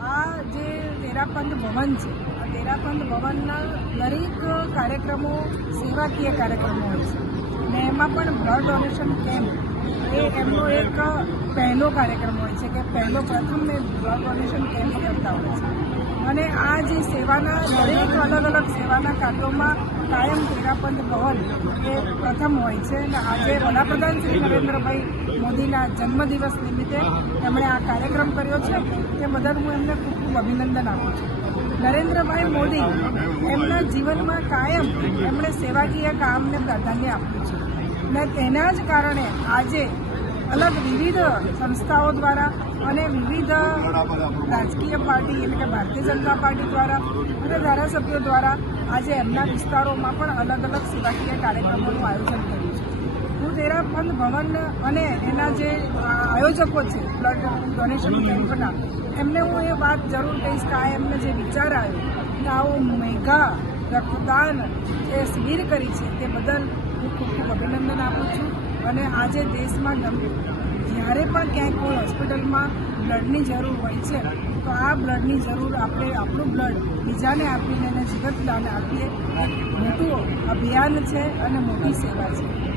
આ જે તેરાપંથ ભવન છે તેરાપંથ ભવનના દરેક કાર્યક્રમો, સેવાકીય કાર્યક્રમો હોય છે. ને એમાં પણ બ્લડ ડોનેશન કેમ્પ એ એમનો એક પહેલો કાર્યક્રમ હોય છે કે પહેલો પ્રથમ એ બ્લડ ડોનેશન કેમ્પ કરતા હોય છે. અને આ જે સેવાના, દરેક અલગ અલગ સેવાના કાર્યોમાં કાયમ તેરાપંથ ભવન એ પ્રથમ હોય છે. અને આજે વડાપ્રધાન શ્રી નરેન્દ્રભાઈ મોદીના જન્મદિવસ નિમિત્તે એમણે આ કાર્યક્રમ કર્યો છે તે બદલ હું એમને ખૂબ ખૂબ અભિનંદન આપું છું. નરેન્દ્રભાઈ મોદી એમના જીવનમાં કાયમ એમણે સેવાકીય કામને પ્રાધાન્ય આપ્યું છે. ને તેના જ કારણે આજે અલગ વિવિધ સંસ્થાઓ દ્વારા અને વિવિધ રાજકીય પાર્ટી એટલે કે ભારતીય જનતા પાર્ટી દ્વારા અને ધારાસભ્યો દ્વારા આજે એમના વિસ્તારોમાં પણ અલગ અલગ સેવાકીય કાર્યક્રમોનું આયોજન કર્યું છે. હું તેરાપંથ ભવન અને એના જે આયોજકો છે, બ્લડ ડોનેશન કેમ્પના, એમને હું એ વાત જરૂર કહીશ કે આ એમને જે વિચાર આવ્યો કે આવો મેઘા રક્તદાન જે શિબિર કરી છે તે બદલ હું ખૂબ ખૂબ અભિનંદન આપું છું. અને આજે દેશમાં જ્યારે પણ ક્યાંય કોઈ હોસ્પિટલમાં બ્લડની જરૂર હોય છે, તો આ બ્લડની જરૂર આપણે આપણું બ્લડ બીજાને આપીને એને જીવતદાન આપીએ. મોટું અભિયાન છે અને મોટી સેવા છે.